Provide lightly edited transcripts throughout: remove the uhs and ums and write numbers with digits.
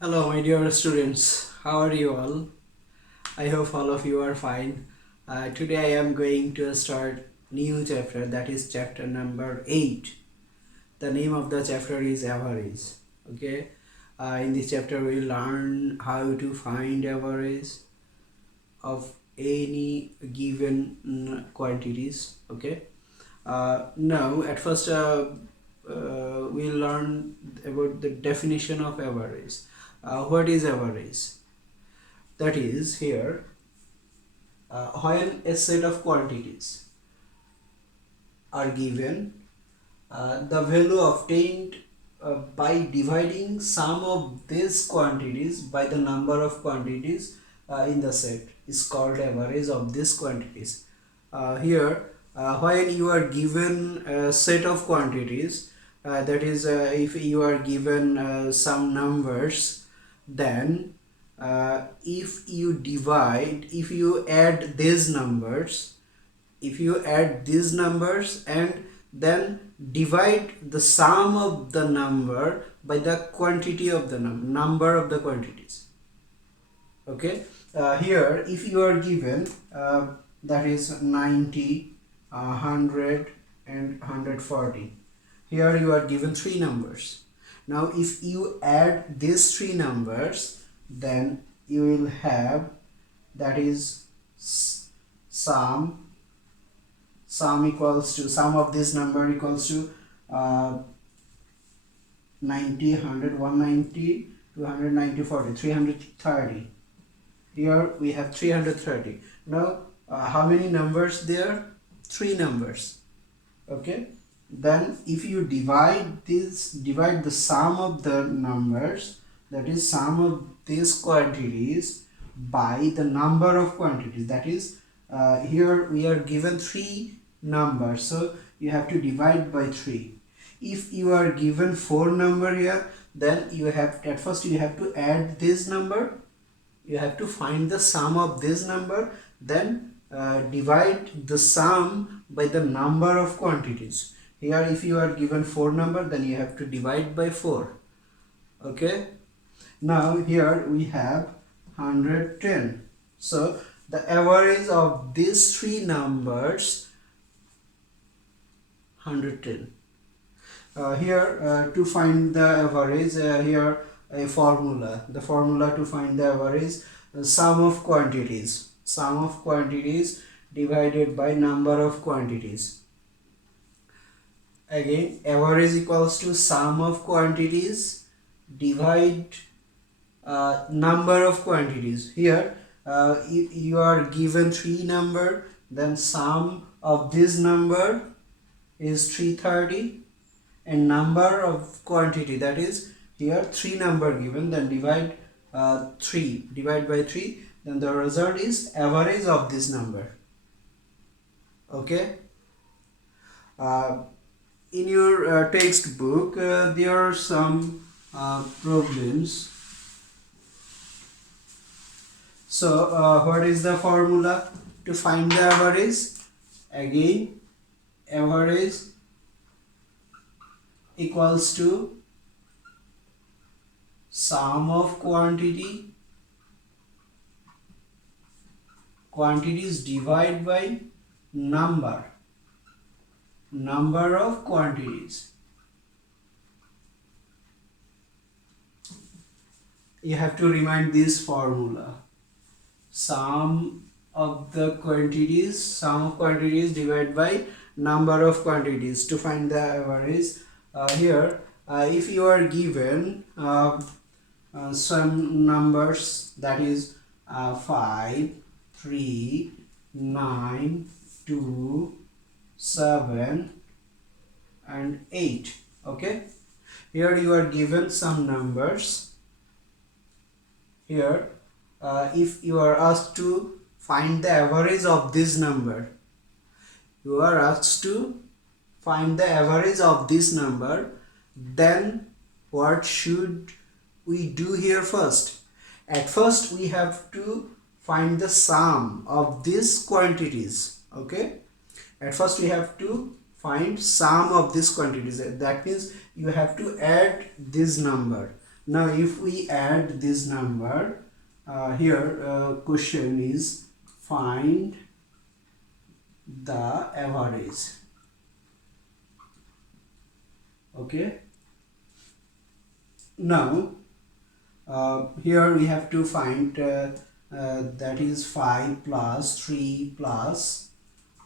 Hello, my dear students. How are you all? I hope all of you are fine. Today I am going to start new chapter, that is chapter number 8. The name of the chapter is average. Okay. In this chapter we will learn how to find average of any given quantities. Okay. Now at first we'll learn about the definition of average. What is average? That is here when a set of quantities are given, the value obtained by dividing sum of these quantities by the number of quantities in the set is called average of these quantities. Here when you are given a set of quantities, that is if you are given some numbers, then if you add these numbers, if you add these numbers and then divide the sum of the number by the quantity of the number of the quantities. Okay. Here if you are given that is 90, 100 and 140, here you are given three numbers. Now if you add these three numbers, then you will have, that is sum equals to, sum of this number equals to 90, 100, 190, 290, 40, 330. Here we have 330. Now how many numbers there? Three numbers. Okay. Then if you divide the sum of the numbers, that is sum of these quantities by the number of quantities, that is here we are given three numbers, so you have to divide by 3. If you are given 4 number here, then you have, at first you have to add this number, you have to find the sum of this number, then divide the sum by the number of quantities. Here if you are given 4 number, then you have to divide by 4. Okay. Now here we have 110. So the average of these three numbers 110. Here to find the average, here a formula. The formula to find the average, sum of quantities divided by number of quantities. Again, average equals to sum of quantities divide number of quantities. Here you are given 3 number, then sum of this number is 330 and number of quantity, that is here 3 number given, then divide by 3, then the result is average of this number. Okay. In your textbook there are some problems. So what is the formula to find the average? Again, average equals to sum of quantities divided by number of quantities. You have to remind this formula. Sum of quantities divided by number of quantities to find the average. Here if you are given some numbers, that is 5, 3, 9, 2, 7 and 8. Okay. Here you are given some numbers. Here if you are asked to find the average of this number, you are asked to find the average of this number, then what should we do here first? At first we have to find the sum of these quantities. Okay. At first we have to find sum of these quantities. That means you have to add this number. Now if we add this number, here question is find the average. Okay, now here we have to find that is 5 plus 3 plus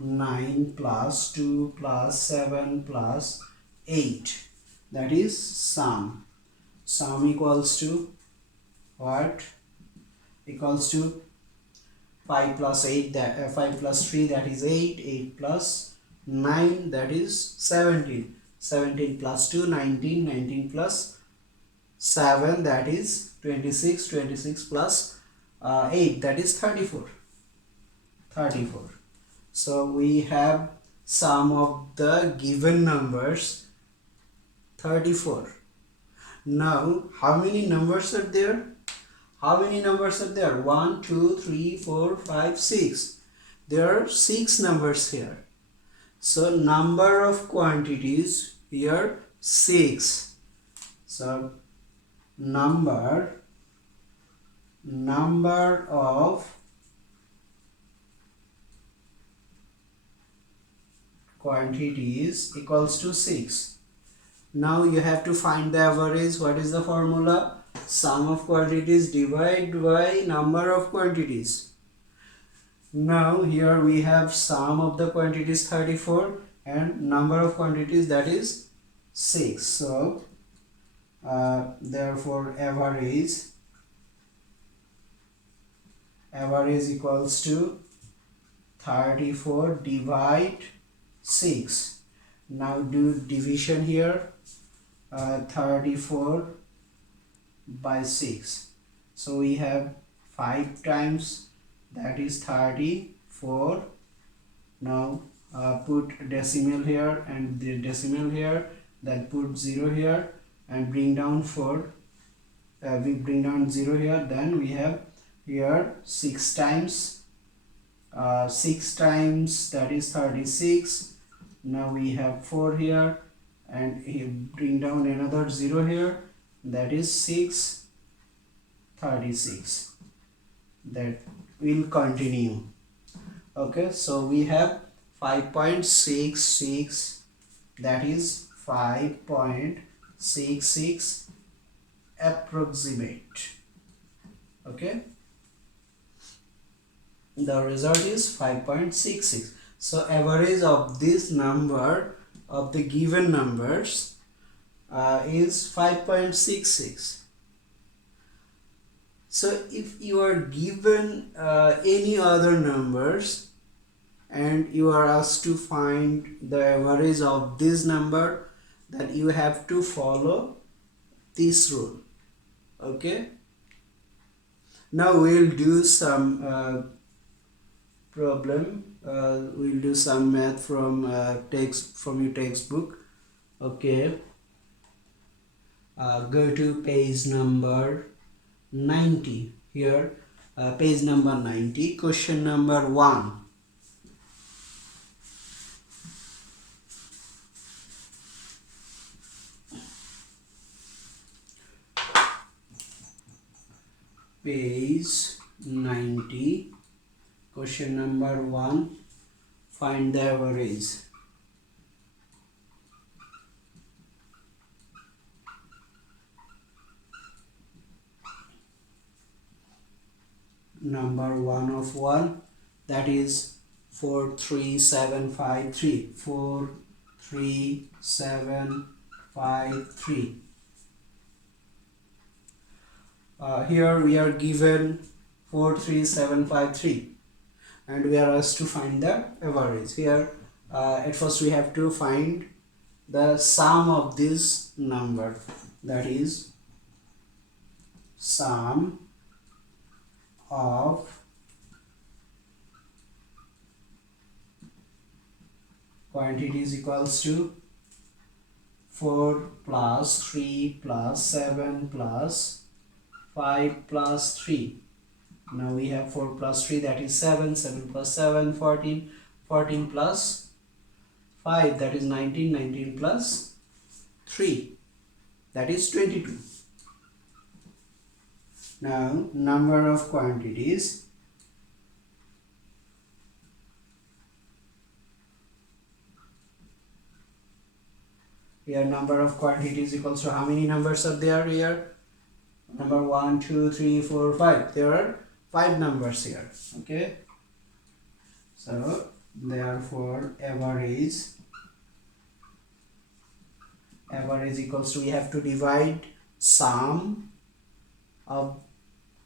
9 plus 2 plus 7 plus 8, that is sum. Sum equals to what? Equals to 5 plus 8, that 5 plus 3, that is 8, 8 plus 9, that is 17, 17 plus 2, 19, 19 plus 7, that is 26, 26 plus 8, that is 34, 34. So we have sum of the given numbers 34. Now how many numbers are there? How many numbers are there? 1, 2, 3, 4, 5, 6. There are 6 numbers here. So number of quantities here 6. So number of quantities equals to 6. Now you have to find the average. What is the formula? Sum of quantities divided by number of quantities. Now here we have sum of the quantities 34 and number of quantities, that is 6. So therefore average equals to 34 divide 6. Now do division here. 34 by 6. So we have 5 times, that is 34. Now put decimal here and the decimal here, then put 0 here and bring down 4. We bring down 0 here, then we have here 6 times. 6 times, that is 36. Now we have 4 here and here bring down another 0 here, that is 6, 36. That will continue. Okay, so we have 5.66, that is 5.66 approximate. Okay, the result is 5.66. So average of this number of the given numbers is 5.66. So if you are given any other numbers and you are asked to find the average of this number, then you have to follow this rule. Okay, now we'll do some problem. We'll do some math from your textbook. Okay, go to page number 90. Here page number 90, question number 1. Page 90, question number 1, find the average. Number 1 of 1, that is 43753. 43753. Here we are given 43753 and we are asked to find the average. Here at first we have to find the sum of this number, that is sum of quantities equals to 4 plus 3 plus 7 plus 5 plus 3. Now we have 4 plus 3, that is 7, 7 plus 7, 14, 14 plus 5, that is 19, 19 plus 3, that is 22. Now number of quantities. Here number of quantities equals to how many numbers are there here? Number 1, 2, 3, 4, 5. There are 5 numbers here. Okay. So therefore average equals to, we have to divide sum of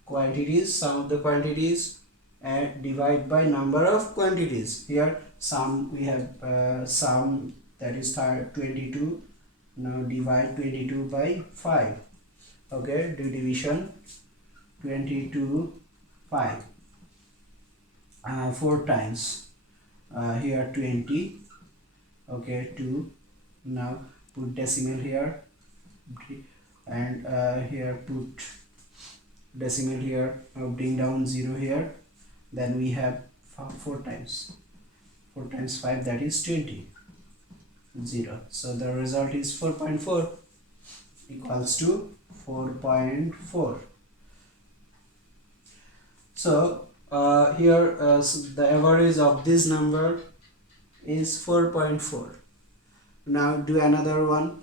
the quantities and divide by number of quantities. Here sum, we have sum, that is 22. Now divide 22 by 5. Okay, do division. 22 5 4 times, here 20. Okay, 2. Now put decimal here, and here put decimal here. Now bring down 0 here. Then we have 4 times 5, that is 20. 0. So the result is 4.4 equals to 4.4. So here the average of this number is 4.4. Now do another one.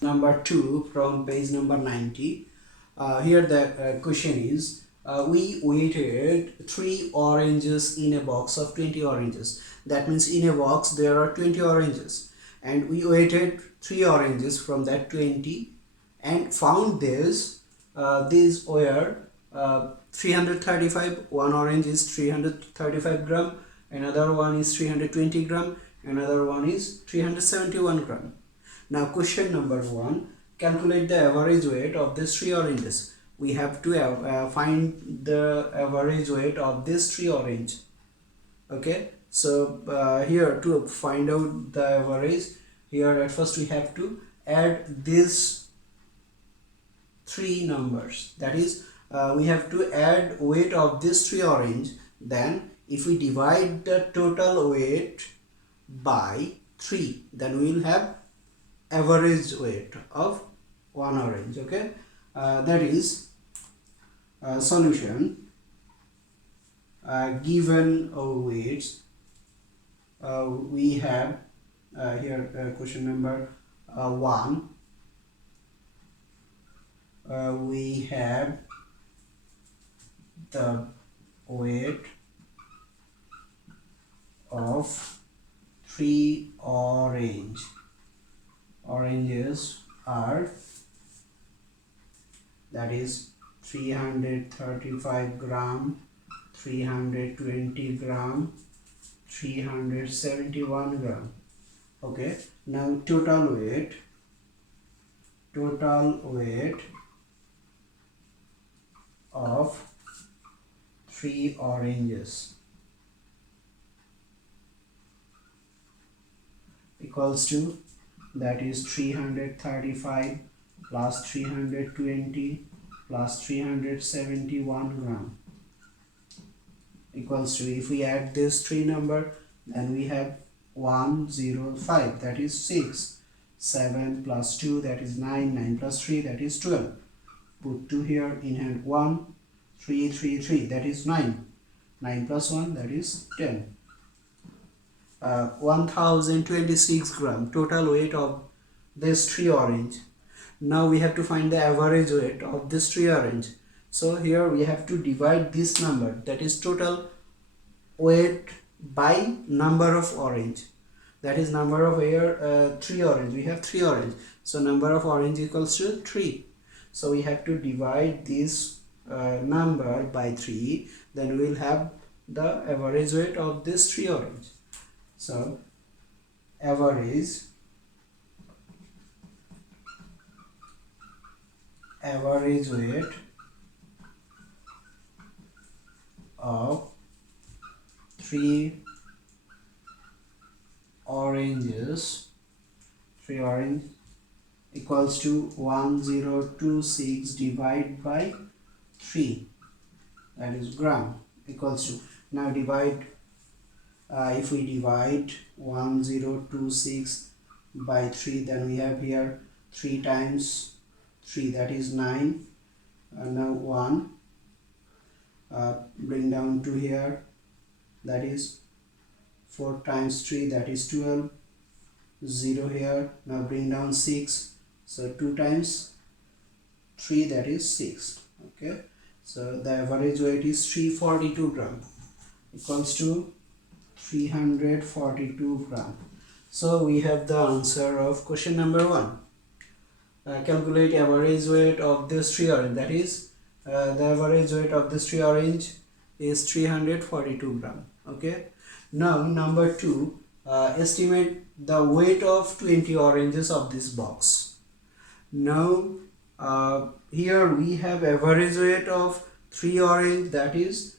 Number 2 from page number 90. Here the question is, we weighted 3 oranges in a box of 20 oranges. That means in a box there are 20 oranges, and we weighted 3 oranges from that 20 and found these were 335. One orange is 335 gram, another one is 320 gram, another one is 371 gram. Now question number 1, calculate the average weight of these 3 oranges. We have to find the average weight of these 3 orange. Okay, so here to find out the average, here at first we have to add these 3 numbers. That is, we have to add weight of these 3 orange. Then if we divide the total weight by 3, then we will have average weight of 1 orange. Okay, that is solution. Given weights, we have here question number 1. We have the weight of 3 oranges are, that is 335 gram, 320 gram, 371 gram. Okay, now total weight of 3 oranges equals to, that is 335 plus 320 plus 371 gram equals to, if we add this 3 number, then we have 105, that is 6. 7 plus 2, that is 9. 9 plus 3, that is 12. Put 2 here in hand. 1 3 3 3, that is 9. 9 plus 1, that is 10. 1026 gram total weight of this 3 orange. Now we have to find the average weight of this 3 orange. So here we have to divide this number, that is total weight, by number of orange. That is number of here 3 orange. We have 3 orange, so number of orange equals to 3. So we have to divide this number by 3. Then we will have the average weight of this 3 orange. So average weight of 3 oranges equals to 1026 divided by 3, that is gram, equals to, now divide if we divide 1026 by 3, then we have here 3 times 3, that is 9. Now 1, bring down to here, that is 4 times 3, that is 12. 0 here, now bring down 6, so 2 times 3, that is 6. Okay, so the average weight is 342 gram, equals to 342 gram. So we have the answer of question number 1. Calculate average weight of this tree orange, that is the average weight of this tree orange is 342 gram. Okay, now number 2, estimate the weight of 20 oranges of this box. Now here we have average weight of 3 orange, that is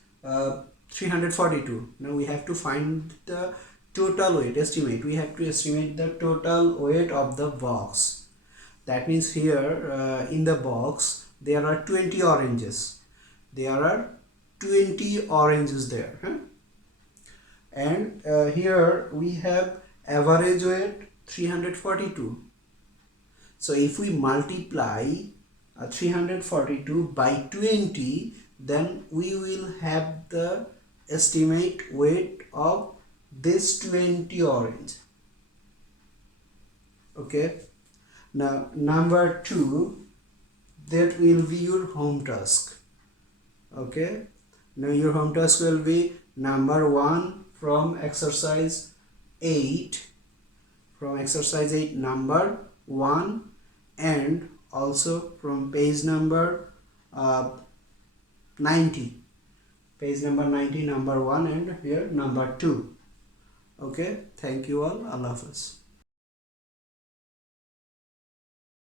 342. Now we have to find the total weight, estimate. We have to estimate the total weight of the box. That means here in the box there are 20 oranges. There are 20 oranges there. And here we have average weight 342. So if we multiply 342 by 20, then we will have the estimate weight of this 20 orange. Okay, now number 2, that will be your home task. Okay, now your home task will be number 1 from exercise 8, number 1, and also from page number 90, number 1, and here number 2. Okay, thank you all. Allah Hafiz.